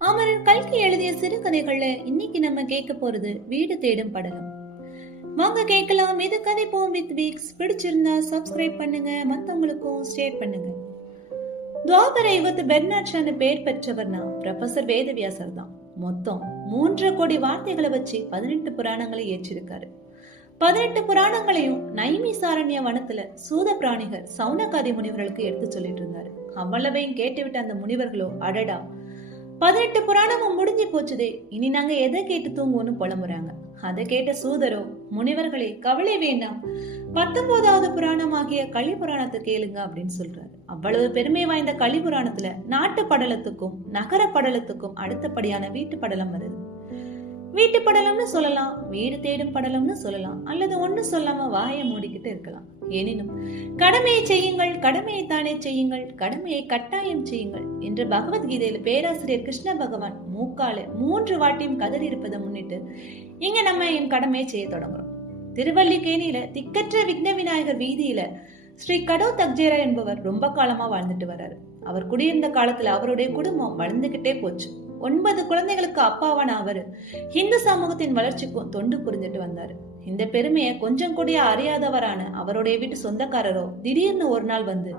அமரன் கல்கி எழுதிய சிறுகதைகள்ல இன்னைக்கு நம்ம கேட்க போறது வீடு தேடும் படலம். வாங்க கேட்கலாம். இது கதை போம் வித் வீக்ஸ். பிடிச்சிருந்தா சப்ஸ்கிரைப் பண்ணுங்க, மத்தவங்களுக்கும் ஷேர் பண்ணுங்க. துவாபர யுகத்து பெர்னாட்ஷான்னு பேர் பெற்றவர்னா ப்ரொஃபசர் வேதவியாசர் தான். மொத்தம் 3 கோடி வார்த்தைகளை வச்சு 18 புராணங்களை ஏற்றிருக்காரு. 18 புராணங்களையும் நைமிசாரண்ய வனத்துல சூத பிராணிகர் சவுனகாதி முனிவர்களுக்கு எடுத்து சொல்லிட்டு இருந்தாரு. அவ்வளவையும் கேட்டுவிட்ட அந்த முனிவர்களோ, அடடா 18 புராணமும் முடிஞ்சு போச்சுதே, இனி நாங்க எதை கேட்டு தூங்குவோன்னு புலம்புறாங்க. அதை கேட்ட சூதரோ, முனிவர்களே கவலை வேண்டாம், 19வது புராணமாகிய களி புராணத்தை கேளுங்க அப்படின்னு சொல்றாரு. அவ்வளவு பெருமை வாய்ந்த களி புராணத்துல நாட்டு படலத்துக்கும் நகர படலத்துக்கும் அடுத்தபடியான வீட்டு படலம் வருது. வீட்டு படலம்னு சொல்லலாம், வீடு தேடும் படலம்னு சொல்லலாம், அல்லது ஒண்ணு சொல்லாம வாயை மூடிக்கிட்டு இருக்கலாம். எனினும் கடமையை செய்யுங்கள், கடமையை தானே செய்யுங்கள், கடமையை கட்டாயம் செய்யுங்கள் என்று பகவத்கீதையில பேராசிரியர் கிருஷ்ண பகவான் மூக்கால 3 வாட்டியும் கதறி இருப்பதை முன்னிட்டு இங்க நம்ம என் கடமையை செய்ய தொடங்குறோம். திருவல்லிக்கேணியில திக்கற்ற விக்ன விநாயகர் வீதியில ஸ்ரீ கடோ தக்ஜேரா என்பவர் ரொம்ப காலமா வாழ்ந்துட்டு வர்றாரு. அவர் குடியிருந்த காலத்துல அவருடைய குடும்பம் வளர்ந்துகிட்டே போச்சு. 9 குழந்தைகளுக்கு அப்பாவான அவரு இந்து சமூகத்தின் வளர்ச்சிக்கும் தொண்டு புரிஞ்சிட்டு வந்தாரு. இந்த பெருமையை கொஞ்சம் கூட அறியாதவரான அவருடைய வீட்டு சொந்தக்காரரோ திடீர்னு ஒரு நாள் வந்து,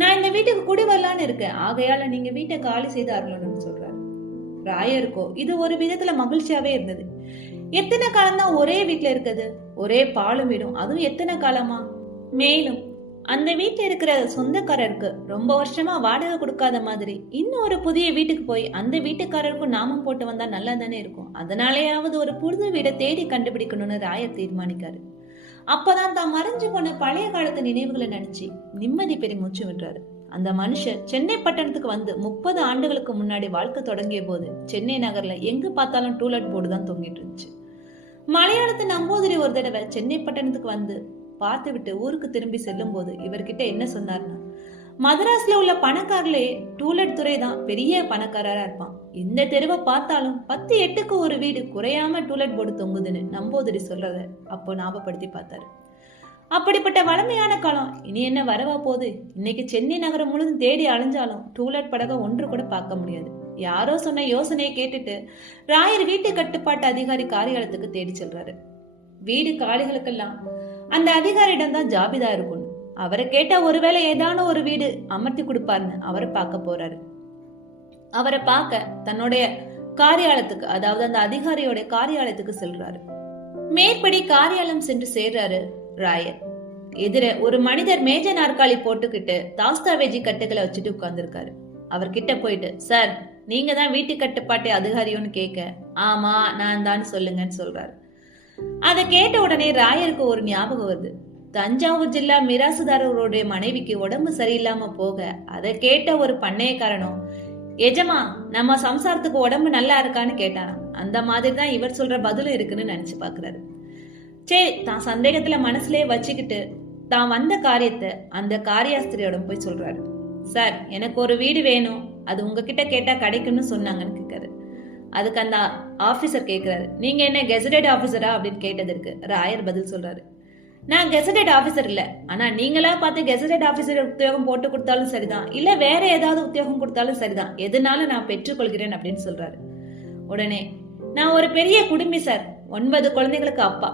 நான் இந்த வீட்டுக்கு குடி வரலான்னு இருக்கேன், ஆகையால நீங்க வீட்டை காலி செய்து அருளணும்னு சொல்றாரு. ராயருக்கோ இது ஒரு விதத்துல மகிழ்ச்சியாவே இருந்தது. எத்தனை காலம்தான் ஒரே வீட்டுல இருக்குது, ஒரே பாலும் வீடும், அதுவும் எத்தனை காலமா? மேலும் அந்த வீட்டுல இருக்கிற சொந்தக்காரருக்கு ரொம்ப வருஷமா வாடகை கொடுக்காத மாதிரி இன்னொரு புதிய வீட்டுக்கு போய் அந்த வீட்டுக்காரருக்கும் நாமம் போட்டு வந்தா நல்லா தானே இருக்கும். அதனாலேயாவது ஒரு புது வீடை தேடி கண்டுபிடிக்கணும்னு ராயர் தீர்மானிக்காரு. அப்பதான் தான் மறைஞ்சு போன பழைய காலத்து நினைவுகளை நினைச்சு நிம்மதி பெருமூச்சு விடுறாரு. அந்த மனுஷன் சென்னை பட்டணத்துக்கு வந்து 30 ஆண்டுகளுக்கு முன்னாடி வாழ்க்கை தொடங்கிய போது சென்னை நகர்ல எங்கு பார்த்தாலும் டூலெட் போர்டு தான் தொங்கிட்டு இருந்துச்சு. மலையாளத்து நம்பூதிரி ஒரு தடவை சென்னை பட்டணத்துக்கு வந்து பார்த்து விட்டு ஊருக்கு திரும்பி செல்லும் போது இவர்கிட்ட என்ன சொன்னார்னா, மதராஸ்ல உள்ள பணக்காரர்களே டூலெட் துறை தான் பெரிய பணக்காரரா இருப்பான். இந்த தெருவை பார்த்தாலும் 10-8க்கு ஒரு வீடு குறையாம டூலெட் போர்டு தொங்குதுன்னு நம்பூதிரி சொல்றத அப்போ ஞாபகப்படுத்தி பார்த்தாரு. அப்படிப்பட்ட வளமையான காலம் இனி என்ன வரவா போகுது? இன்னைக்கு சென்னை நகரம் முழுதும் தேடி அலைஞ்சாலும் டூலெட் படகை ஒன்று கூட பார்க்க முடியாது. யாரோ சொன்ன யோசனையை கேட்டுட்டு ராயர் வீட்டு கட்டுப்பாட்டு அதிகாரி காரியாலயத்துக்கு தேடி செல்றாரு. வீடு காலிகளுக்கெல்லாம் அந்த அதிகாரியிடம் தான் ஜாபிதா இருக்கும். அவரை கேட்டா ஒருவேளை ஏதான ஒரு வீடு அமர்த்தி கொடுப்பாருன்னு அவரை பார்க்க போறாரு. அவரை பார்க்க தன்னுடைய காரியாலயத்துக்கு, அதாவது அந்த அதிகாரியோட காரியாலயத்துக்கு செல்றாரு. மேற்படி காரியாலயம் சென்று சேர்றாரு ராயர். எதிர ஒரு மனிதர் மேஜ நாற்காலி போட்டுக்கிட்டு தாஸ்தாவேஜி கட்டுகளை வச்சுட்டு உட்கார்ந்துருக்காரு. அவர்கிட்ட போயிட்டு, சார் நீங்க தான் வீட்டு கட்டுப்பாட்டு அதிகாரியோன்னு கேட்க, ஆமா நான் தான் சொல்லுங்கன்னு சொல்றாரு. அதை கேட்ட உடனே ராயருக்கு ஒரு ஞாபகம் வருது. தஞ்சாவூர் ஜில்லா மிராசுதாரருடைய மனைவிக்கு உடம்பு சரியில்லாம போக அதை கேட்ட ஒரு பண்ணையக்காரனும், எஜமா நம்ம சம்சாரத்துக்கு உடம்பு நல்லா இருக்கான்னு கேட்டாராம். அந்த மாதிரி தான் இவர் சொல்ற பதிலும் இருக்குன்னு நினைச்சு பாக்குறாரு. சரி, தான் சந்தேகத்துல மனசுலயே வச்சுக்கிட்டு தான் வந்த காரியத்தை அந்த காரியாஸ்திரியோட போய் சொல்றாரு. சார் எனக்கு ஒரு வீடு வேணும், அது உங்ககிட்ட கேட்டா கிடைக்கும்னு சொன்னாங்கன்னு கேட்காரு. அதுக்கு அந்த ஆபீசர் கேட்கிறாரு, நீங்க என்ன கெசடட் ஆபீசரா அப்படின்னு கேட்டதற்கு ராயர் பதில் சொல்றாரு, நான் கெசடட் ஆபீசர் இல்ல, ஆனா நீங்களா பார்த்து கெசடட் ஆபீசர் உத்தியோகம் போட்டு கொடுத்தாலும் சரிதான், இல்ல வேற ஏதாவது உத்தியோகம் கொடுத்தாலும் சரிதான், எதுனாலும் நான் பெற்றுக்கொள்கிறேன் அப்படின்னு சொல்றாரு. உடனே, நான் ஒரு பெரிய குடும்பி சார், 9 குழந்தைகளுக்கு அப்பா,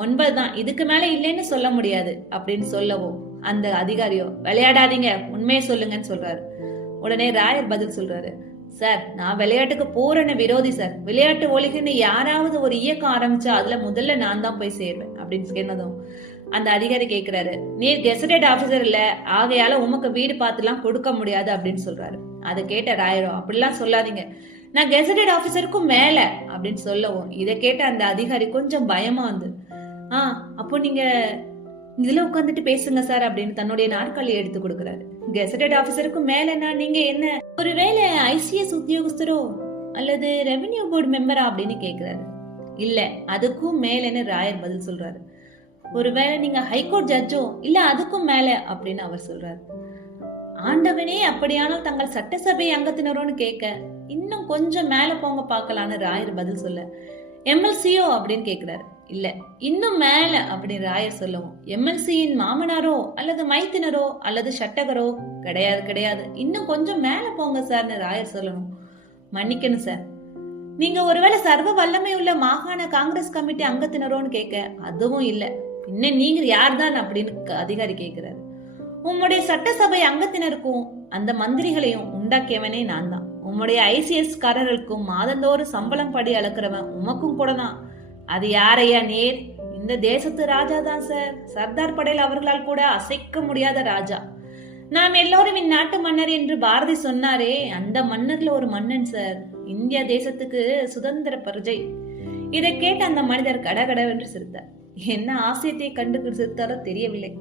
9 தான், இதுக்கு மேல இல்லைன்னு சொல்ல முடியாது அப்படின்னு சொல்லவும் அந்த அதிகாரியோ, விளையாடாதீங்க உண்மையை சொல்லுங்கன்னு சொல்றாரு. உடனே ராயர் பதில் சொல்றாரு, சார் நான் விளையாட்டுக்கு பூரண விரோதி சார், விளையாட்டு ஒழிகன்னு யாராவது ஒரு இயக்கம் ஆரம்பிச்சா அதுல முதல்ல நான் தான் போய் சேர்வேன் அப்படின்னு சொன்னதும் அந்த அதிகாரி கேட்கிறாரு, நீர் கெசடட் ஆபீசர் இல்ல, ஆகையால உமக்கு வீடு பார்த்துலாம் கொடுக்க முடியாது அப்படின்னு சொல்றாரு. அதை கேட்ட ராயரோ, அப்படிலாம் சொல்லாதீங்க, நான் கெசடட் ஆபீசருக்கும் மேல அப்படின்னு சொல்லவும் இதை கேட்ட அந்த அதிகாரி கொஞ்சம் பயமா வந்து, அப்போ நீங்க இதுல உட்காந்துட்டு பேசுங்க சார் அப்படின்னு தன்னுடைய நாற்காலியை எடுத்து கொடுக்கிறாரு. கெசடட் ஆபீசருக்கும் மேலனா நீங்க என்ன ஒருவேளை ஐசிஎஸ் உத்தியோகஸ்தரோ அல்லது ரெவென்யூ போர்டு மெம்பரா அப்படின்னு கேக்குறாரு. இல்ல அதுக்கும் மேலன்னு ராயர் பதில் சொல்றாரு. ஒருவேளை நீங்க ஹைகோர்ட் ஜட்ஜோ இல்ல அதுக்கும் மேல அப்படின்னு அவர் சொல்றாரு. ஆண்டவனே, அப்படியானால் தங்கள் சட்டசபை அங்கத்தினரோன்னு கேட்க, இன்னும் கொஞ்சம் மேல போங்க பாக்கலான்னு ராயர் பதில் சொல்ல, எம்எல்சியோ அப்படின்னு கேக்குறாரு. இல்ல இன்னும் மேல அப்படின்னு ராயர் சொல்லவும், எம்எல்சியின் மாமனாரோ அல்லது மைத்தினரோ அல்லது சட்டகரோ, கிடையாது கிடையாது, இன்னும் கொஞ்சம் மேல போங்க சார்னு ராயர் சொல்லணும். மன்னிக்கணும் சார். நீங்க ஒருவேளை சர்வ வல்லமை உள்ள மாகாண காங்கிரஸ் கமிட்டி அங்கத்தினரோன்னு கேட்க, அதுவும் இல்ல. இன்னும் நீங்க யார்தான் அப்படின்னு அதிகாரி கேட்கிறாரு. உம்முடைய சட்டசபை அங்கத்தினருக்கும் அந்த மந்திரிகளையும் உண்டாக்கியவனே நான் தான். உம்முடைய ஐசிஎஸ் காரர்களுக்கும் மாதந்தோறும் சம்பளம் படி அளக்கிறவன் உமக்கும் கூட தான். அது யாரையா நேர்? இந்த தேசத்து ராஜா தான் சார். சர்தார் படேல் அவர்களால் கூட அசைக்க முடியாத ராஜா. நாம் எல்லோரும் இந்நாட்டு மன்னர் என்று பாரதி சொன்னாரே, அந்த மன்னர்ல ஒரு மன்னன் சார். இந்திய தேசத்துக்கு சுதந்திர பிரஜை. இதை கேட்ட அந்த மனிதர் கடகடவென்று சிரித்தார். என்ன ஆசையத்தை கண்டு சிரித்தாரோ தெரியவில்லை.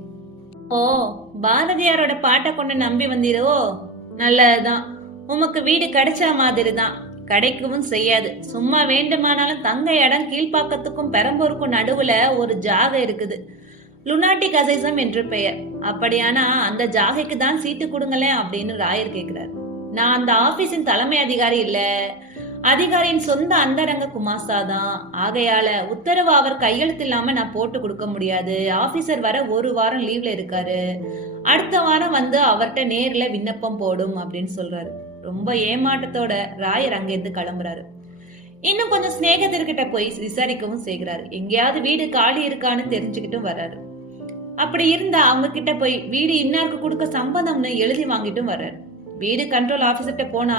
ஓ, பாரதியாரோட பாட்டை கொண்டு நம்பி வந்தீரோ? நல்லதுதான். உமக்கு வீடு கிடைச்ச மாதிரி தான். கிடைக்கவும் செய்யாது. சும்மா வேண்டுமானாலும் தங்க இடம் கீழ்பாக்கத்துக்கும் பெரம்பூருக்கும் நடுவுல ஒரு ஜாகை இருக்குது. லுனாட்டிக் அசைசம் என்று பெயர். அப்படியானா அந்த ஜாகைக்கு தான் சீட்டு கொடுங்களேன் அப்படின்னு ராயர் கேட்கிறார். நான் அந்த ஆபீஸின் தலைமை அதிகாரி இல்ல, அதிகாரியின் சொந்த அந்தரங்க குமாஸ்தா தான். ஆகையால உத்தரவு அவர் கையெழுத்து இல்லாம நான் போட்டு கொடுக்க முடியாது. ஆபீசர் வர ஒரு வாரம் லீவ்ல இருக்காரு. அடுத்த வாரம் வந்து அவர்கிட்ட நேர்ல விண்ணப்பம் போடும் அப்படின்னு சொல்றாரு. ரொம்ப ஏமாற்றத்தோட ராயர் அங்கிருந்து கிளம்புறாரு. இன்னும் கொஞ்சம் சிநேகத்திற்கிட்ட போய் விசாரிக்கவும் செய்கிறாரு. எங்கேயாவது வீடு காலி இருக்கான்னு தெரிஞ்சுக்கிட்டும் வர்றாரு. அப்படி இருந்தா அவங்க கிட்ட போய் வீடு இன்னாருக்கு கொடுக்க சம்பந்தம்னு எழுதி வாங்கிட்டும் வர்றாரு. வீடு கண்ட்ரோல் ஆபீசர்கிட்ட போனா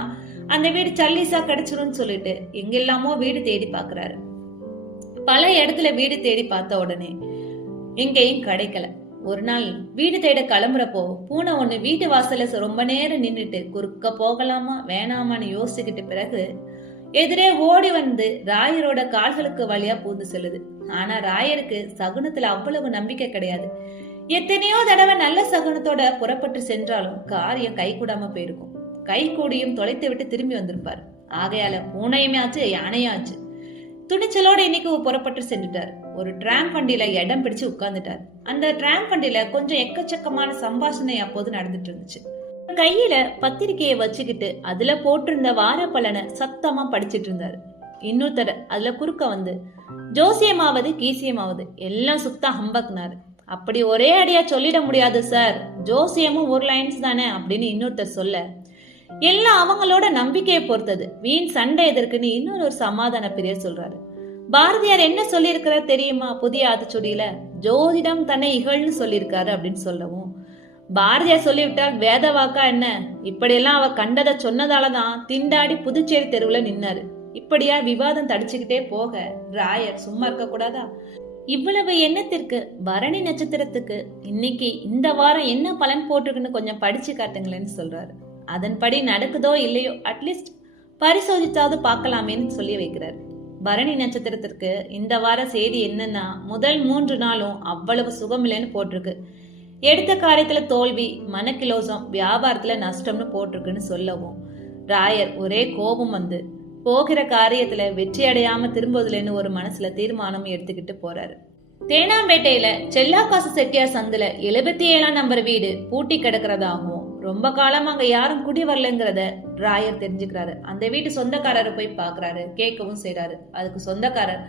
அந்த வீடு சல்லீஸா கிடைச்சிரும்னு சொல்லிட்டு எங்கெல்லாமோ வீடு தேடி பாக்குறாரு. பல இடத்துல வீடு தேடி பார்த்த உடனே எங்கேயும் கிடைக்கல. ஒரு நாள் வீடு தேட கிளம்புறப்போ பூனை ஒண்ணு வீட்டு வாசல்ல ரொம்ப நேரம் நின்னுட்டு குறுக்க போகலாமா வேணாமான்னு யோசிச்சுக்கிட்டு பிறகு எதிரே ஓடி வந்து ராயரோட கால்களுக்கு வழியா பூந்து செல்லுது. ஆனா ராயருக்கு சகுனத்துல அவ்வளவு நம்பிக்கை கிடையாது. எத்தனையோ தடவை நல்ல சகுனத்தோட புறப்பட்டு சென்றாலும் காரியம் கை கூடாம போயிருக்கும். கை கூடியும் தொலைத்து விட்டு திரும்பி வந்திருப்பாரு. ஆகையால பூனையுமே ஆச்சு யானையும் ஆச்சு. துணிச்சலோட இன்னைக்கு புறப்பட்டு சென்றுட்டார். ஒரு டிராம் வண்டியில இடம் பிடிச்சு உட்கார்ந்துட்டார். அந்த டிராம் வண்டியில கொஞ்சம் எக்கச்சக்கமான சம்பாஷணை அப்போது நடந்துட்டு இருந்துச்சு. கையில பத்திரிகையை வச்சுக்கிட்டு அதுல போட்டிருந்த வார பலனை சத்தமா படிச்சிட்டு இருந்தாரு. இன்னொருத்தர் அதுல குறுக்க வந்து ஜோசியமாவது கீசியமாவது எல்லாம் சுத்தா ஹம்பக்னாரு. அப்படி ஒரே அடியா சொல்லிட முடியாது சார், ஜோசியமும் ஒரு லைன்ஸ் தானே அப்படின்னு இன்னொருத்தர் சொல்ல, எல்லாம் அவங்களோட நம்பிக்கையை பொறுத்தது, வீண் சண்டை எதற்குன்னு இன்னொரு சமாதான பிரியர் சொல்றாரு. பாரதியார் என்ன சொல்லியிருக்கிறார் தெரியுமா? புதிய ஆத்திச்சுடியில ஜோதிடம் தன்னை இகழ்னு சொல்லியிருக்காரு அப்படின்னு சொல்லவும், பாரதியார் சொல்லிவிட்டால் வேத வாக்கா என்ன? இப்படியெல்லாம் அவ கண்டதை சொன்னதாலதான் திண்டாடி புதுச்சேரி தெருவுல நின்னாரு. இப்படியா விவாதம் தடிச்சுக்கிட்டே போக ராயர் சும்மா இருக்க கூடாதா? இவ்வளவு எண்ணத்திற்கு பரணி நட்சத்திரத்துக்கு இன்னைக்கு இந்த வாரம் என்ன பலன் போட்டிருக்குன்னு கொஞ்சம் படிச்சு காட்டுங்களேன்னு சொல்றாரு. அதன்படி நடக்குதோ இல்லையோ அட்லீஸ்ட் பரிசோதிச்சாவது பார்க்கலாமேன்னு சொல்லி வைக்கிறார். பரணி நட்சத்திரத்திற்கு இந்த வார செய்தி என்னன்னா, முதல் 3 நாளும் அவ்வளவு சுகம் இல்லைன்னு போட்டிருக்கு. எடுத்த காரியத்துல தோல்வி, மனக்கிலோசம், வியாபாரத்துல நஷ்டம்னு போட்டிருக்குன்னு சொல்லவும் ராயர் ஒரே கோபம் வந்து போகிற காரியத்துல வெற்றி அடையாம திரும்புவதுலன்னு ஒரு மனசுல தீர்மானம் எடுத்துக்கிட்டு போறாரு. தேனாம்பேட்டையில செல்லாக்காசு செட்டியார் சந்துல 77ஆம் நம்பர் வீடு பூட்டி கிடக்கிறதாகவும் ரொம்ப காலம் அங்க யாரும் குடி வரலங்கிறத ராயர் தெரிஞ்சுக்கிறாரு. அந்த வீட்டு சொந்தக்காரரை போய் பாக்குறாரு, கேட்கவும் செய்யறாரு. அதுக்கு சொந்தக்காரர்,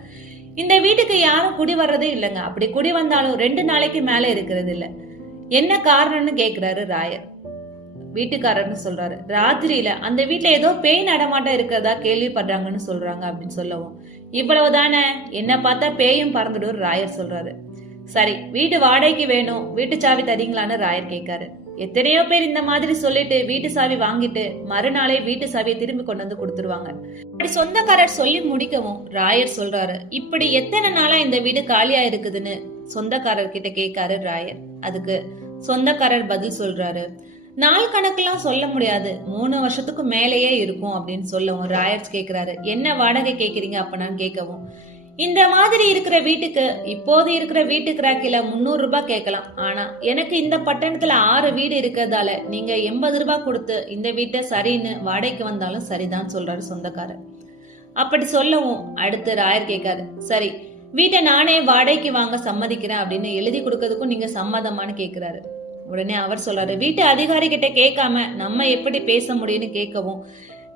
இந்த வீட்டுக்கு யாரும் குடி வர்றதே இல்லைங்க, அப்படி குடி வந்தாலும் 2 நாளைக்கு மேல இருக்கிறது இல்ல, என்ன காரணம்னு கேக்குறாரு ராயர். வீட்டுக்காரர்னு சொல்றாரு, ராத்திரியில அந்த வீட்டுல ஏதோ பேய் நடமாட்டம் இருக்கிறதா கேள்விப்படுறாங்கன்னு சொல்றாங்க அப்படின்னு சொல்லவும், இவ்வளவுதானே, என்ன பார்த்தா பேயும் பறந்துடும் ராயர் சொல்றாரு. சரி, வீட்டு வாடகைக்கு வேணும், வீட்டு சாவி தரீங்களான்னு ராயர் கேட்காரு. எத்தனையோ பேர் இந்த மாதிரி சொல்லிட்டு வீட்டு சாவி வாங்கிட்டு மறுநாளே வீட்டு சாவியை திரும்பி கொண்டு வந்து கொடுத்துருவாங்க. அப்படி சொந்தக்காரர் சொல்லி முடிக்கவும் ராயர் சொல்றாரு, இப்படி எத்தனை நாளா இந்த வீடு காலியா இருக்குதுன்னு சொந்தக்காரர் கிட்ட கேட்காரு ராயர். அதுக்கு சொந்தக்காரர் பதில் சொல்றாரு, நாள் கணக்கெல்லாம் சொல்ல முடியாது, 3 வருஷத்துக்கு மேலேயே இருக்கும் அப்படின்னு சொல்லவும் ராயர் கேட்கிறாரு, என்ன வாடகை கேட்கறீங்க அப்பனான்னு கேட்கவும், இந்த மாதிரி இருக்கிற வீட்டுக்கு இப்போது இருக்கிற வீட்டு கிராக்கில 300 ரூபாய் கேட்கலாம், ஆனா எனக்கு இந்த பட்டணத்துல 6 வீடு இருக்கிறதால நீங்க 80 ரூபாய் கொடுத்து இந்த வீட்டை சரின்னு வாடகைக்கு வந்தாலும் சரிதான் சொல்றாரு சொந்தக்காரர். அப்படி சொல்லவும் அடுத்து ராயர் கேட்காரு, சரி வீட்டை நானே வாடகைக்கு வாங்க சம்மதிக்கிறேன் அப்படின்னு எழுதி கொடுக்கறதுக்கும் நீங்க சம்மதமானு கேட்கிறாரு. உடனே அவர் சொல்றாரு, வீட்டு அதிகாரி கிட்ட கேட்காம நம்ம எப்படி பேச முடியும்னு கேட்கவும்,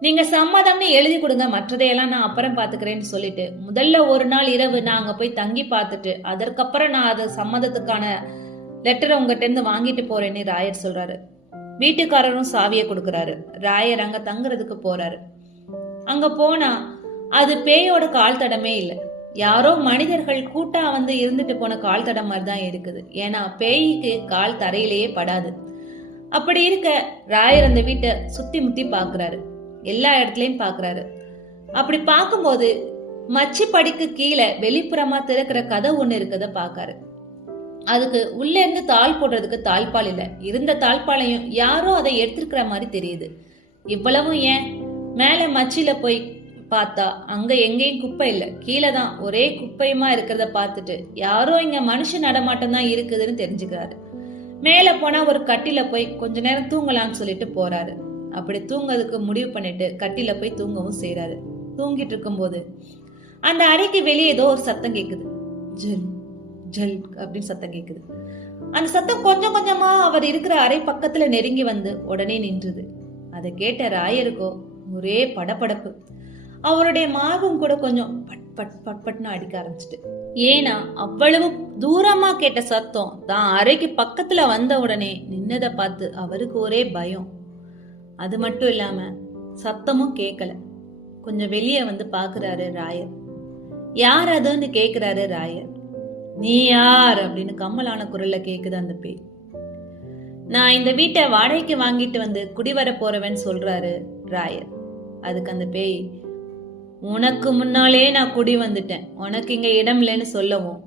நீங்க சம்மதம்னு எழுதி கொடுங்க, மற்றதையெல்லாம் நான் அப்புறம் பாத்துக்கிறேன்னு சொல்லிட்டு முதல்ல ஒரு நாள் இரவு நான் அங்க போய் தங்கி பார்த்துட்டு அதற்கப்புறம் நான் அது சம்மதத்துக்கான லெட்டரை உங்ககிட்ட இருந்து வாங்கிட்டு போறேன்னு ராயர் சொல்றாரு. வீட்டுக்காரரும் சாவியை கொடுக்கறாரு. ராயர் அங்க தங்குறதுக்கு போறாரு. அங்க போனா அது பேயோட கால் தடமே இல்லை, யாரோ மனிதர்கள் கூட்டா வந்து இருந்துட்டு போன கால் தடம் மாதிரி தான் இருக்குது. ஏன்னா பேய்க்கு கால் தரையிலேயே படாது. அப்படி இருக்க ராயர் அந்த வீட்டை சுத்தி முத்தி பாக்குறாரு, எல்லா இடத்துலயும் பாக்குறாரு. அப்படி பார்க்கும்போது மச்சி படிக்கு கீழே வெளிப்புறமா திறக்கிற கதை ஒண்ணு இருக்கத பாக்காரு. அதுக்கு உள்ள இருந்து தாள் போடுறதுக்கு தாழ்பால் இல்ல, இருந்த தாழ்பாலையும் யாரோ அதை எடுத்திருக்கிற மாதிரி தெரியுது. இவ்வளவும் ஏன், மேல மச்சில போய் பார்த்தா அங்க எங்கேயும் குப்பை இல்ல, கீழே தான் ஒரே குப்பையுமா இருக்கிறத பார்த்துட்டு யாரோ இங்க மனுஷ நடமாட்டம் தான் இருக்குதுன்னு தெரிஞ்சுக்கிறாரு. மேல போனா ஒரு கட்டில போய் கொஞ்ச நேரம் தூங்கலாம்னு சொல்லிட்டு போறாரு. அப்படி தூங்கறதுக்கு முடிவு பண்ணிட்டு கட்டில போய் தூங்கவும் செய்யறாரு. தூங்கிட்டு இருக்கும் போது அந்த அறைக்கு வெளியே ஏதோ ஒரு சத்தம் கேக்குது, ஜல் ஜல் அப்படின்னு சத்தம் கேக்குது. அந்த சத்தம் கொஞ்சம் கொஞ்சமா அவர் இருக்கிற அறை பக்கத்துல நெருங்கி வந்து உடனே நின்றுது. அதை கேட்ட ராயருக்கோ ஒரே படபடப்பு. அவருடைய மார்பும் கூட கொஞ்சம் பட் பட் பட் பட்னு அடிக்க ஆரம்பிச்சிட்டு. ஏன்னா அவ்வளவு தூரமா கேட்ட சத்தம் தான் அறைக்கு பக்கத்துல வந்த உடனே நின்னதை பார்த்து அவருக்கு ஒரே பயம். அது மட்டும் இல்லாம சத்தமும் கேட்கல. கொஞ்சம் வெளியே வந்து பாக்குறாரு ராயர். யார் அதுன்னு கேக்குறாரு ராயர். நீ யார் அப்படின்னு கம்மலான குரல்ல கேக்குது அந்த பேய். நான் இந்த வீட்டை வாடகைக்கு வாங்கிட்டு வந்து குடிவர போறவன் சொல்றாரு ராயர். அதுக்கு அந்த பேய், உனக்கு முன்னாலே நான் குடி வந்துட்டேன், உனக்கு இங்க இடம் இல்லைன்னு சொல்லவும்.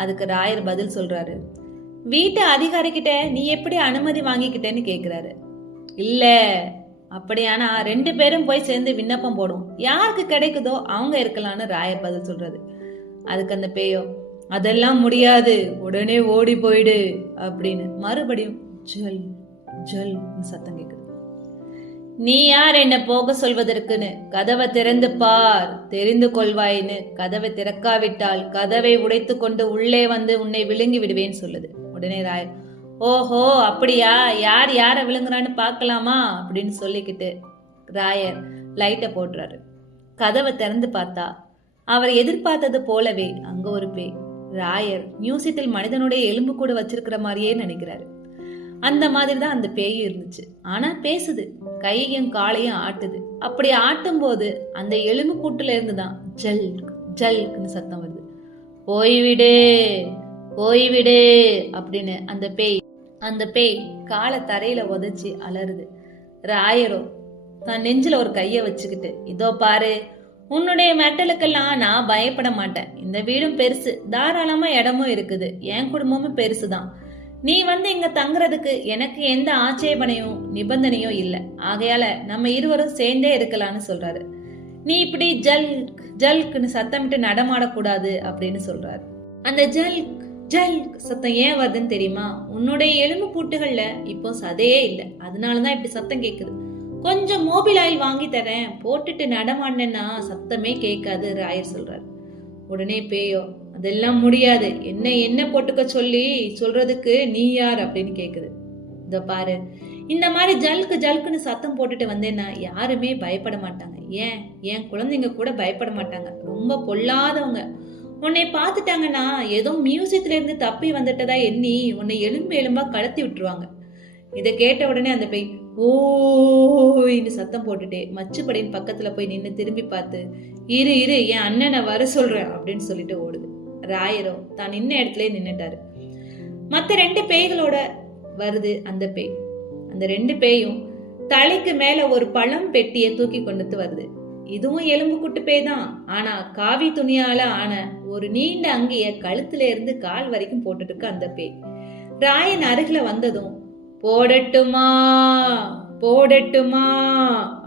அதுக்கு ராயர் பதில் சொல்றாரு, வீட்டு அதிகாரிகிட்ட நீ எப்படி அனுமதி வாங்கிக்கிட்டேன்னு கேக்குறாரு. இல்ல, அப்படியானா 2 பேரும் போய் சேர்ந்து விண்ணப்பம் போடும், யாருக்கு கிடைக்குதோ அவங்க இருக்கலாம்னு ராயர் பதில் சொல்றாரு. அதுக்கு அந்த பேயோ, அதெல்லாம் முடியாது, உடனே ஓடி போயிடு அப்படின்னு மறுபடியும் ஜல் ஜல் சத்தம் கேக்குது. நீ யார் என்ன போக சொல்வதற்குன்னு, கதவை திறந்து பார் தெரிந்து கொள்வாயின்னு. கதவை திறக்காவிட்டால் கதவை உடைத்து கொண்டு உள்ளே வந்து உன்னை விழுங்கி விடுவேன்னு சொல்லுது. உடனே ராயர், ஓஹோ அப்படியா, யார் யார விழுங்குறான்னு பார்க்கலாமா அப்படின்னு சொல்லிக்கிட்டு ராயர் லைட்டை போடுறாரு. கதவை திறந்து பார்த்தா அவர் எதிர்பார்த்தது போலவே அங்க ஒரு பேய். ராயர் மியூசியத்தில் மனிதனுடைய எலும்பு கூட வச்சிருக்கிற மாதிரியே நினைக்கிறாரு. அந்த மாதிரி தான் அந்த பேயும் இருந்துச்சு. ஆனா பேசுது, கையையும் காலையும் ஆட்டுது. அப்படி ஆட்டும் போது அந்த எலும்பு கூட்டுல இருந்துதான் ஜல் ஜல்னு சத்தம் வருது. போய்விடு போய்விடு அப்படின்னு அந்த பேய் காலை தரையில உதைச்சி அலறுது. ராயரோ தான் நெஞ்சில ஒரு கைய வச்சுக்கிட்டு, இதோ பாரு, உன்னுடைய மெட்டலுக்கெல்லாம் நான் பயப்பட மாட்டேன். இந்த வீடும் பெருசு, தாராளமா இடமும் இருக்குது, என் குடும்பமும் பெருசுதான். நீ வந்து இங்க தங்குறதுக்கு எனக்கு எந்த ஆட்சேபனையும் நிபந்தனையும் இல்லை. ஆகையால நம்ம இருவரும் சேர்ந்தே இருக்கலாம்னு சொல்றாரு. நீ இப்படி ஜல்க் ஜல்க்னு சத்தமிட்டு நடமாடக்கூடாது அப்படின்னு சொல்றாரு. அந்த ஜல்க் ஜல்க் சத்தம் ஏன் வருதுன்னு தெரியுமா? உன்னுடைய எலும்பு கூட்டுகள்ல இப்போ சதையே இல்லை, அதனாலதான் இப்படி சத்தம் கேக்குது. கொஞ்சம் மோபில் ஆயில் வாங்கி தரேன், போட்டுட்டு நடமாடினா சத்தமே கேட்காது ராயர் சொல்றாரு. உடனே பேயோ, அதெல்லாம் முடியாது, என்ன போட்டுக்க சொல்றதுக்கு நீ யார் அப்படின்னு கேக்குது. இத பாரு, இந்த மாதிரி ஜல்கு ஜல்குன்னு சத்தம் போட்டுட்டு வந்தேன்னா யாருமே பயப்பட மாட்டாங்க. என் குழந்தைங்க கூட பயப்பட மாட்டாங்க, ரொம்ப பொல்லாதவங்க. உன்னை பார்த்துட்டாங்கன்னா ஏதோ மியூசியத்துல இருந்து தப்பி வந்துட்டதா எண்ணி உன்னை எலும்பா கலத்தி விட்டுருவாங்க. இதை கேட்ட உடனே அந்த பேய் ஓன்னு சத்தம் போட்டுட்டே மச்சுப்படியின் பக்கத்துல போய் நின்று திரும்பி பார்த்து, இரு என் அண்ணனை வர சொல்றேன் அப்படின்னு சொல்லிட்டு ஓடுது. ராயரோ தான் நின்ன இடத்துல நின்னுட்டாரு. மத்த 2 பேய்களோட வருது அந்த பேய். அந்த 2 பேயும் தலைக்கு மேல ஒரு பழம் பெட்டியை தூக்கி கொண்டு வருது. இதுவும் எலும்பு கூட்டு பேய் தான். ஆனா காவி துணியால ஆன ஒரு நீண்ட அங்கிய கழுத்துல இருந்து கால் வரைக்கும் போட்டுட்டு இருக்கு அந்த பேய். ராயன் அருகில வந்ததும், போடட்டுமா போடட்டுமா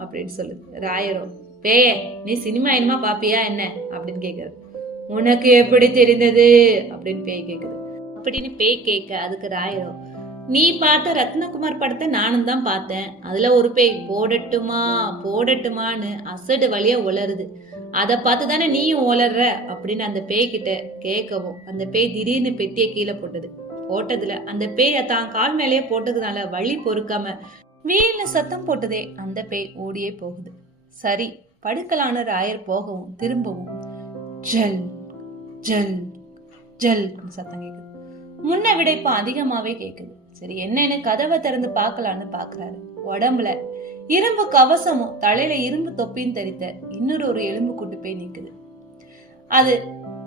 அப்படின்னு சொல்லுது. ராயரோ, பேய நீ சினிமா என்னமா பாப்பியா என்ன அப்படின்னு கேக்குறது. உனக்கு எப்படி தெரிந்தது அப்படின்னு பேய் கேக்குது. அப்படின்னு பேய் கேட்க அதுக்கு ராயரோ, நீ பார்த்த ரத்னகுமார் படத்தை நானும் தான் பார்த்தேன், அதுல ஒரு பேய் போடட்டுமா போடட்டுமான்னு அசடு வழியா உளருது, அதை பார்த்து தானே நீயும் உளர்ற அப்படின்னு அந்த பேய் கிட்ட கேட்கவும் அந்த பேய் திடீர்னு பெட்டியை கீழே போட்டதுல அந்த பேய் தான் கால் மேலேயே போட்டதுனால வழி பொறுக்காம வீண சத்தம் போட்டதே அந்த பேய் ஓடியே போகுது. சரி படுக்கலான ராயர் போகவும் திரும்பவும் ஜல் ஜல் ஜல் சத்தம் கேக்குது. முன்ன விட இப்ப அதிகமாவே கேக்குது. சரி என்னன்னு கதவை திறந்து பார்க்கலான்னு பாக்குறாரு. உடம்புல இரும்பு கவசமும் தலையில இரும்பு தொப்பியும் தரித்த இன்னொரு எலும்பு கூட்டு போய் நிக்குது. அது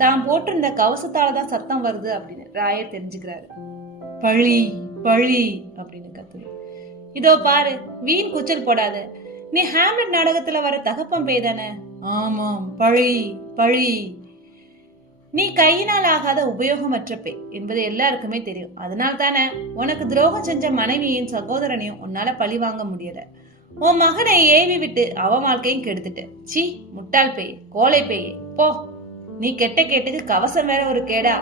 தான் போட்டிருந்த கவசத்தாலதான் சத்தம் வருது அப்படின்னு ராயர் தெரிஞ்சுக்கிறாரு. பழி பழி அப்படின்னு கத்துது. இதோ பாரு, வீண் கூச்சல் போடாத. நீ ஹாம்லெட் நாடகத்துல வர தகப்பம் பேய் தானே? ஆமாம், பழி பழி. நீ கையினால் ஆகாத உபயோகமற்ற பேய் என்பது எல்லாருக்குமே தெரியும். அதனால தானே உனக்கு துரோகம் செஞ்ச மனைவியின் சகோதரனையும் உன்னால பழி வாங்க முடியல. உன் மகனை ஏவி விட்டு அவன் வாழ்க்கையும் கெடுத்துட்ட. சீ, முட்டாள் பேய், கோலை பேயே, போ. நீ கெட்ட கேட்டுக்கு கவசம் வேற ஒரு கேடா.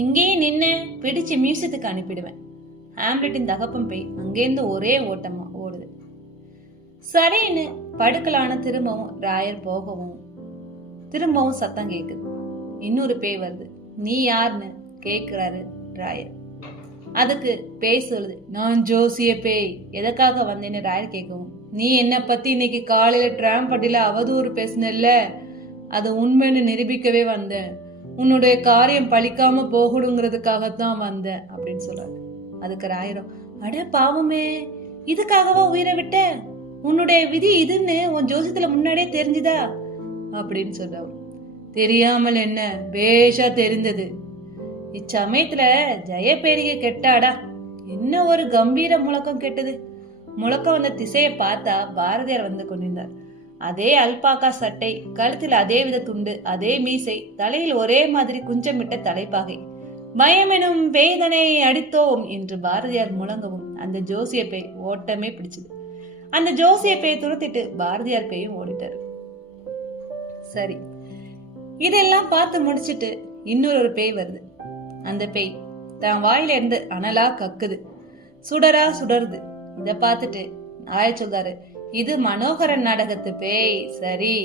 இங்கேயே நின்னு பிடிச்சு மியூசியத்துக்கு அனுப்பிடுவேன். ஹாம்லெட்டின் தகப்பம் பேய் அங்கேருந்து ஒரே ஓட்டமா ஓடுது. சரின்னு படுக்கலான திரும்பவும் ராயர் போகவும் திரும்பவும் சத்தம் கேக்குது. இன்னொரு பேய் வருது. நீ யாருன்னு கேக்குறாரு ராயர். அதுக்கு பேய் சொல்லுது, நான் ஜோசிய பேய். எதற்காக வந்தேன்னு ராயர் கேட்கவும், நீ என்ன பத்தி இன்னைக்கு காலையில டிராம்பட்டில அவதூறு பேசினல்ல, அது உண்மைன்னு நிரூபிக்கவே வந்தேன். உன்னுடைய காரியம் பழிக்காம போகணுங்கிறதுக்காகத்தான் வந்தேன் அப்படின்னு சொல்றாரு. அதுக்கு ராயரும், அட பாவமே, இதுக்காகவா உயிரை விட்ட? உன்னுடைய விதி இதுன்னு உன் ஜோசியத்துல முன்னாடியே தெரிஞ்சுதா அப்படின்னு சொல்றாரு. தெரியாமல் என்ன, பேஷா தெரிந்தது. இச்சமயத்துல ஜெயபேரிக கெட்டாடா. என்ன ஒரு கம்பீர முழக்கம் கேட்டது. முழக்கம் வந்த திசையை பார்த்தா பாரதியார் வந்து கொண்டிருந்தார். அதே அல்பாக்கா சட்டை, கழுத்தில் அதே வித துண்டு, அதே மீசை, தலையில் ஒரே மாதிரி குஞ்சமிட்ட தலைப்பாகை. பயமெனும் வேதனை அடித்தோம் என்று பாரதியார் முழங்கவும் அந்த ஜோசிய பேய் ஓட்டமே பிடிச்சது. அந்த ஜோசிய பேய் துரத்திட்டு பாரதியார் பேயும் ஓடிட்டாரு. சரி, இதெல்லாம் பார்த்து முடிச்சிட்டு இன்னொரு பேய் வருது. அந்த பேய் தான் வாயில இருந்து அனலா கக்குது, சுடரா சுடருது. இத பார்த்துட்டு ஆய சொல்றாரு, இது மனோகரன் நாடகத்து பேய். சரி,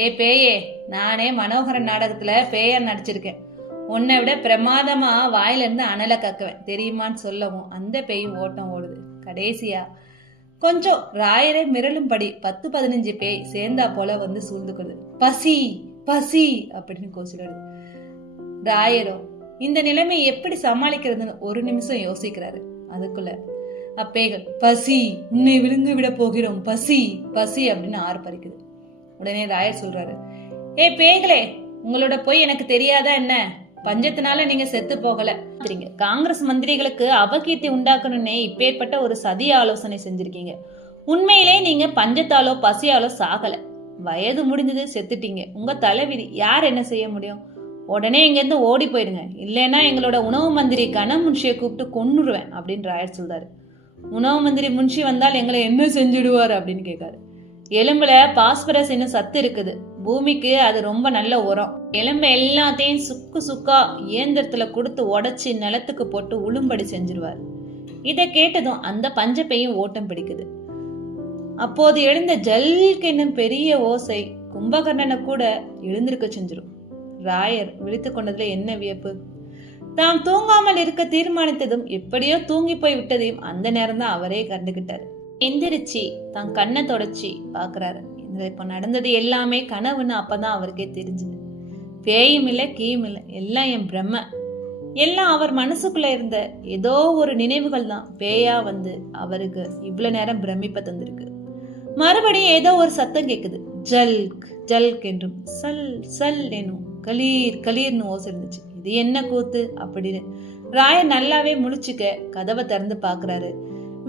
ஏ பேயே, நானே மனோகரன் நாடகத்துல பேயா நடிச்சிருக்கேன். உன்னை விட பிரமாதமா வாயில இருந்து அனல கக்குவேன் தெரியுமான்னு சொல்லவும் அந்த பேயும் ஓட்டம் ஓடுது. கடைசியா கொஞ்சம் ராயரை மிரளும்படி 10-15 பேய் சேர்ந்தா போல வந்து சூழ்ந்துக்குது. பசி பசி அப்படின்னு கோச்சிடுது. ராயரோ இந்த நிலைமை எப்படி சமாளிக்கிறதுன்னு ஒரு நிமிஷம் யோசிக்கிறாரு. அதுக்குள்ள அப்பேய்கள், பசி, உன்னை விழுங்கு விட போகிறோம், பசி பசி அப்படின்னு ஆர்ப்பரிக்குது. உடனே ராயர் சொல்றாரு, ஏ பேய்களே, உங்களோட போய் எனக்கு தெரியாதா என்ன? பஞ்சத்தினால நீங்க செத்து போகல. காங்கிரஸ் மந்திரிகளுக்கு அபகீர்த்தி உண்டாக்கணும்னே இப்பேற்பட்ட ஒரு சதி ஆலோசனை செஞ்சிருக்கீங்க. உண்மையிலே நீங்க பஞ்சத்தாலோ பசியாலோ சாகல. வயது முடிஞ்சது, செத்துட்டீங்க. உங்க தலைவிதி, யார் என்ன செய்ய முடியும்? உடனே இங்க இருந்து ஓடி போயிடுங்க, இல்லைன்னா எங்களோட உணவு மந்திரி கன முன்ஷியை கூப்பிட்டு கொன்னுருவேன் அப்படின்னு ராயர் சொல்றாரு. உணவு மந்திரி முன்ஷி வந்தால் எங்களை என்ன செஞ்சுடுவார் அப்படின்னு கேட்காரு. எலும்புல பாஸ்பரஸ் இன்னும் சத்து இருக்குது, பூமிக்கு அது ரொம்ப நல்ல உரம். எலும்பு எல்லாத்தையும் சுக்கு சுக்கா இயந்திரத்துல கொடுத்து உடைச்சு நிலத்துக்கு போட்டு உளும்படி செஞ்சிருவார். இதை கேட்டதும் அந்த பஞ்சப்பையும் ஓட்டம் பிடிக்குது. அப்போது எழுந்த ஜல்க் என்னும் பெரிய ஓசை கும்பகர்ணனை கூட எழுந்திருக்க செஞ்சிடும். ராயர் விழித்து கொண்டதுல என்ன வியப்பு! தாம் தூங்காமல் இருக்க தீர்மானித்ததும் எப்படியோ தூங்கி போய் விட்டதையும் அந்த நேரம் தான் அவரே கண்டுகிட்டாரு. எந்திரிச்சு தான் கண்ணை தொடச்சி பாக்குறாரு. இப்ப நடந்தது எல்லாமே கனவுன்னு அப்பதான் அவருக்கே தெரிஞ்சுது. பேயும் இல்லை, கீயும் இல்லை, எல்லாம் என் பிரம்ம. எல்லாம் அவர் மனசுக்குள்ள இருந்த ஏதோ ஒரு நினைவுகள் தான் பேயா வந்து அவருக்கு இவ்வளவு நேரம் பிரமிப்ப தந்திருக்கு. மறுபடியும் ஏதோ ஒரு சத்தம் கேக்குது. ஜல்க் ஜல்க் என்றும் சல் சல் என்னும் கலீர் கலீர்னு ஓசை இருந்துச்சு. இது என்ன கூத்து அப்படின்னு ராயர் நல்லாவே முழிச்சுக்க கதவை திறந்து பாக்குறாரு.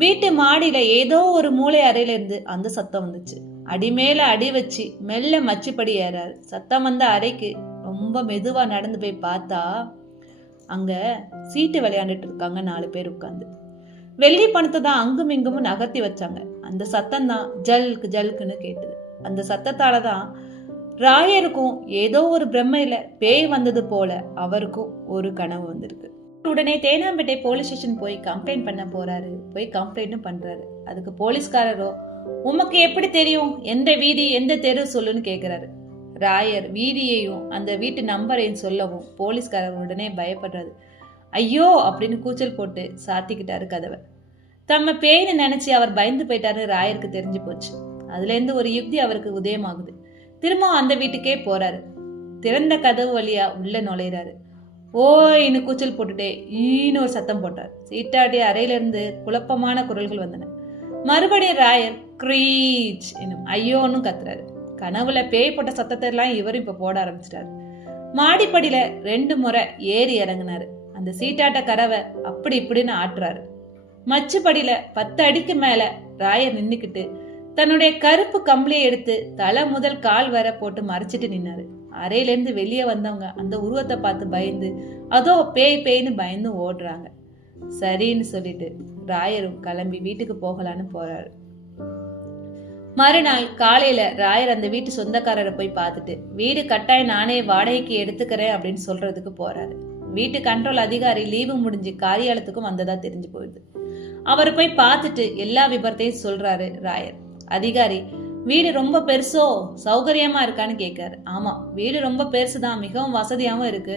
வீட்டு மாடியில ஏதோ ஒரு மூளை அறையில இருந்து அந்த சத்தம் வந்துச்சு. அடிமேல அடி வச்சு மெல்ல மச்சுப்படி ஏறாரு. சத்தம் வந்த அறைக்கு ரொம்ப மெதுவா நடந்து போய் பார்த்தா அங்க சீட்டு விளையாண்டுட்டு இருக்காங்க 4 பேர் உட்கார்ந்து. வெள்ளி பணத்தை தான் அங்கும் இங்குமும் நகர்த்தி வச்சாங்க. அந்த சத்தம் தான் ஜல்க் ஜல்க்குன்னு கேட்டது. அந்த சத்தத்தாலதான் ராயருக்கும் ஏதோ ஒரு பிரம்மையில பேய் வந்தது போல அவருக்கும் ஒரு கனவு வந்திருக்கு. உடனே தேனாம்பேட்டை போலீஸ் ஸ்டேஷன் போய் கம்ப்ளைண்ட் பண்ண போறாரு. போய் கம்ப்ளைண்ட்டும் பண்றாரு. அதுக்கு போலீஸ்காரரோ, உமக்கு எப்படி தெரியும், எந்த வீதி எந்த தெரு சொல்லுன்னு கேக்குறாரு. ராயர் வீதியையும் அந்த வீட்டு நம்பரையும் சொல்லவும் போலீஸ்காரர் உடனே பயப்படுறாரு. ஐயோ அப்படின்னு கூச்சல் போட்டு சாத்திக்கிட்டாரு கதவை. தம்ம பேய்னு நினைச்சு அவர் பயந்து போயிட்டாரு. ராயருக்கு தெரிஞ்சு போச்சு. அதுல இருந்து ஒரு யுக்தி அவருக்கு உதயமாகுது. திரும்ப அந்த வீட்டுக்கே போறாரு. திறந்த கதவு வழியா உள்ள நுழையிறாரு. ஓய்னு கூச்சல் போட்டுட்டே ஈன்னு ஒரு சத்தம் போட்டார். சீட்டாடி அறையில இருந்து குழப்பமான குரல்கள் வந்தன. மறுபடியும் ராயர் க்ரீச் என்னும் ஐயோன்னு கத்துறாரு. கனவுல பேய் போட்ட சத்தத்தை எல்லாம் இவரும் இப்ப போட ஆரம்பிச்சிட்டாரு. மாடிப்படியில 2 முறை ஏறி இறங்குனாரு. அந்த சீட்டாட்ட கரவை அப்படி இப்படின்னு ஆட்டுறாரு. மச்சுப்படியில 10 அடிக்கு மேல ராயர் நின்னுக்கிட்டு தன்னுடைய கருப்பு கம்பளியை எடுத்து தலை முதல் கால் வர போட்டு மறைச்சிட்டு நின்னாரு. அறையிலேருந்து வெளியே வந்தவங்க அந்த உருவத்தை பார்த்து பயந்து அதோ பேய் பேய்னு பயந்து ஓடுறாங்க. சரின்னு சொல்லிட்டு ராயரும் கிளம்பி வீட்டுக்கு போகலான்னு போறாரு. மறுநாள் காலையில ராயர் அந்த வீட்டு சொந்தக்காரரை போய் பார்த்துட்டு வீடு கட்டாயம் நானே வாடகைக்கு எடுத்துக்கிறேன் அப்படின்னு சொல்றதுக்கு போறாரு. வீட்டு கண்ட்ரோல் அதிகாரி லீவு முடிஞ்சு காரியாலயத்துக்கும் வந்ததா தெரிஞ்சு போயிடுது. அவர் போய் பார்த்துட்டு எல்லா விபரத்தையும் சொல்றாரு ராயர். அதிகாரி, வீடு ரொம்ப பெருசோ, சௌகரியமா இருக்கான்னு கேட்காரு. ஆமா, வீடு ரொம்ப பெருசுதான், மிகவும் வசதியாவும் இருக்கு.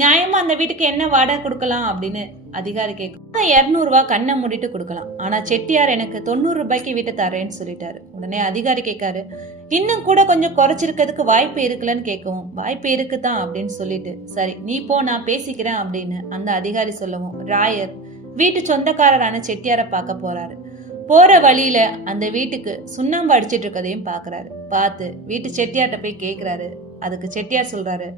நியாயமா அந்த வீட்டுக்கு என்ன வாடகை கொடுக்கலாம் அப்படின்னு அதிகாரி கேட்கும். 200 ரூபாய் கண்ணை மூடிட்டு கொடுக்கலாம். ஆனா செட்டியார் எனக்கு 90 ரூபாய்க்கு வீட்டை தரேன்னு சொல்லிட்டாரு. உடனே அதிகாரி கேட்காரு, இன்னும் கூட கொஞ்சம் குறைச்சிருக்கிறதுக்கு வாய்ப்பு இருக்குல்லன்னு கேட்கவும், வாய்ப்பு இருக்குதான் அப்படின்னு சொல்லிட்டு, சரி நீ போ நான் பேசிக்கிறேன் அப்படின்னு அந்த அதிகாரி சொல்லவும் ராயர் வீட்டு சொந்தக்காரரான செட்டியாரை பார்க்க போறாரு. போற வழியில அந்த வீட்டுக்கு சுண்ணாம்பு அடிச்சிட்டு இருக்கதையும் பாக்குறாரு. பார்த்து வீட்டு செட்டியார்ட்ட போய் கேக்குறாரு. அதுக்கு செட்டியார் சொல்றாரு,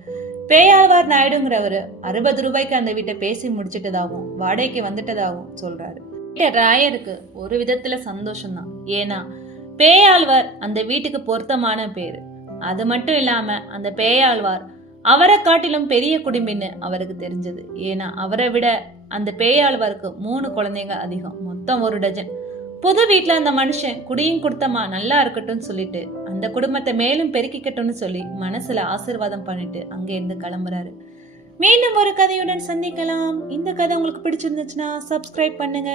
பேயாழ்வார் நாயுடுங்கிறவரு 60 ரூபாய்க்கு அந்த வீட்டை பேசி முடிச்சிட்டதாகவும் வாடகைக்கு வந்துட்டதாகவும் சொல்றாரு. ராயருக்கு ஒரு விதத்துல சந்தோஷம்தான். ஏன்னா பேயாழ்வார் அந்த வீட்டுக்கு பொருத்தமான பேரு. அது மட்டும் இல்லாம அந்த பேயாழ்வார் அவரை காட்டிலும் பெரிய குடும்பின்னு அவருக்கு தெரிஞ்சது. ஏன்னா அவரை விட அந்த பேயாழ்வாருக்கு 3 குழந்தைங்க அதிகம், மொத்தம் 1 டஜன். புது வீட்டுல அந்த மனுஷன் குடியும் கொடுத்தமா நல்லா இருக்கட்டும் சொல்லிட்டு அந்த குடும்பத்தை மேலும் பெருக்கிக்கட்டும்னு சொல்லி மனசுல ஆசீர்வாதம் பண்ணிட்டு அங்க இருந்து கிளம்புறாரு. மீண்டும் ஒரு கதையுடன் சந்திக்கலாம். இந்த கதை உங்களுக்கு பிடிச்சிருந்துச்சுன்னா சப்ஸ்கிரைப் பண்ணுங்க.